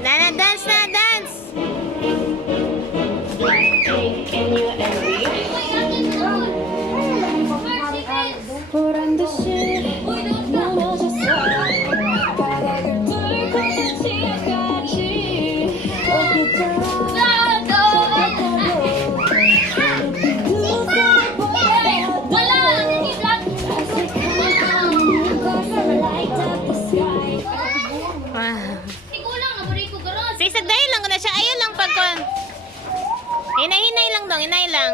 Nana, dance na, dance! Sisagdahin lang ko na siya. Ayun lang pagkon. Hinay-hinay lang dong. Hinay lang.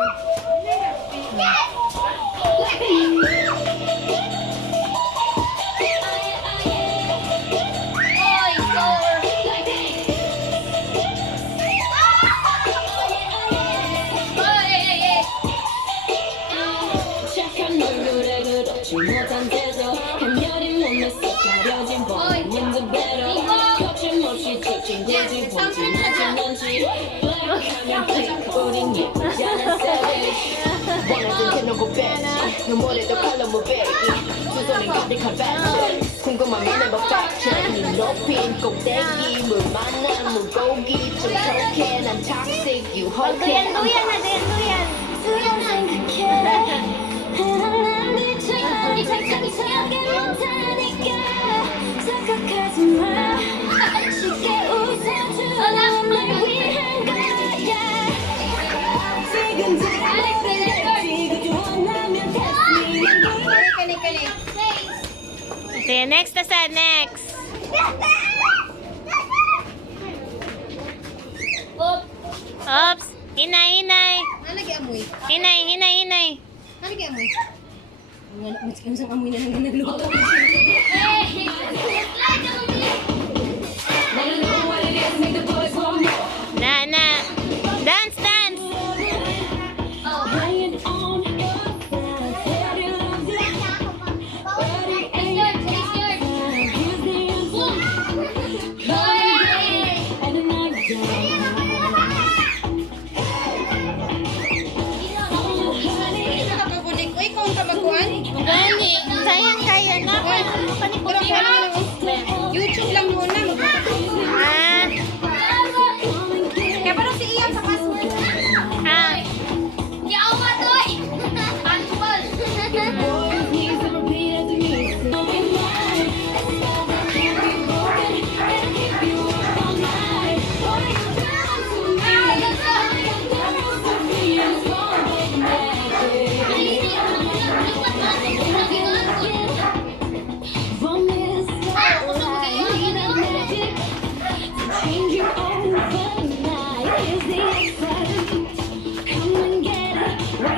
Okay, next na sa next. Oops. Hinay, hinay. Hinay, hinay, hinay. Isang amoy na lang nagluto. Na. Dance, dance. Gani, sayang kaya na. YouTube lang muna. Ah. Kaya parang si Ian sa password. Ah.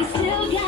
Still got